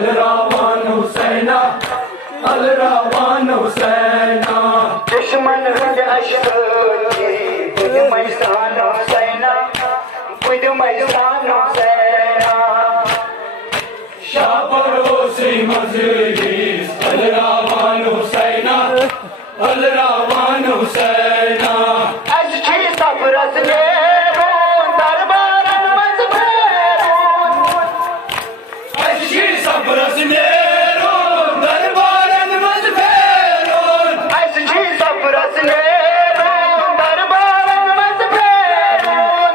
अलरावान हुसैना अलरावान हुसैना दुश्मन हंद अशकोती बुद मैसान हुसैना बुद मैसान हुसैना शापरोसी मजलिस अलरावान हुसैना अलरावान हुसैना अच्छी सफरत ने दरबारन मज फेरून अच्छी सफरत ने दरबारन मज फेरून अच्छी सफरत ने दरबारन मज फेरून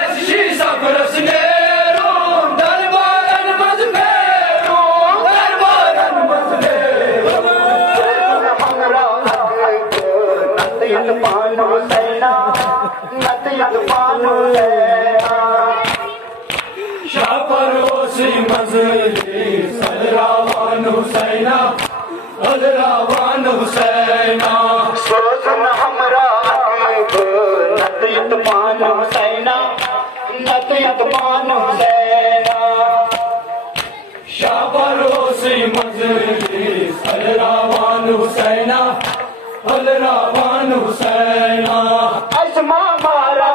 अच्छी सफरत ने दरबारन मज फेरून दरबारन मज फेरून हमरा नतियत पान हुसैना नतियत पान हुसैना शापरोसी मजलिस अलरावान हुसैना अलरावान हुसैना सोसन हमरा नतियत पान हुसैना नतियत पान हुसैना शापरोसी मजलिस अलरावान हुसैना अलरावान हुसैना अस्मा मारा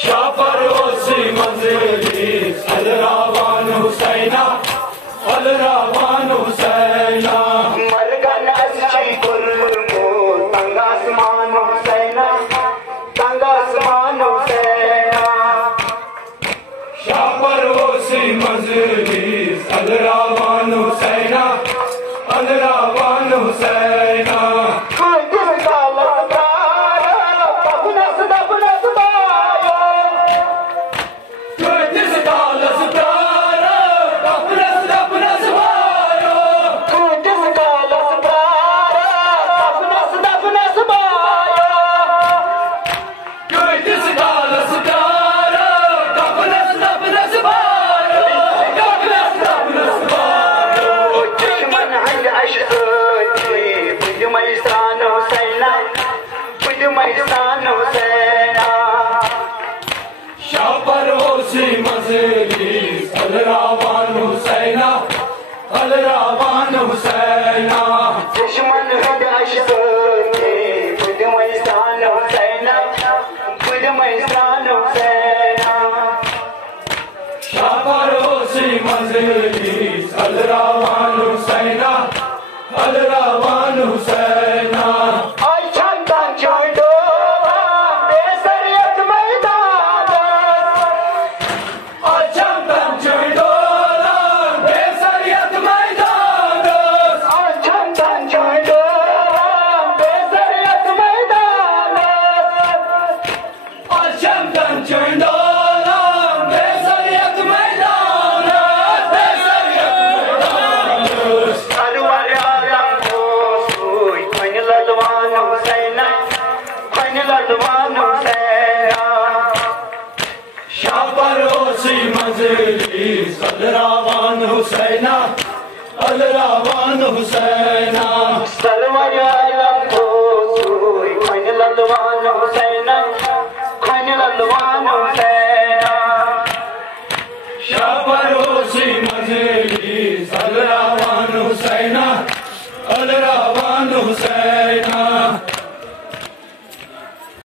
शापरोसी मजलिस अलरावान हुसैना अलरावान हुसैना मरगन अच्छी गुलमो तंग आसमान हुसैना तंग आसमान हुसैना शापरोसी मजलिस अलरावान हुसैना अलरावान हुसैना शापरोसी मजलिस अलरावान हुसैना अलरावान हुसैना दुश्मन हंद अशकोती बुद मैसान हुसैना बुद मैसान हुसैना शापरोसी मजलिस अलरावान हुसैना अलरावान हुसैना शापरोसी मजलिस अलरावान हुसैना अलरावान हुसैना सरवर आलम को सुई मन ललवान हुसैना।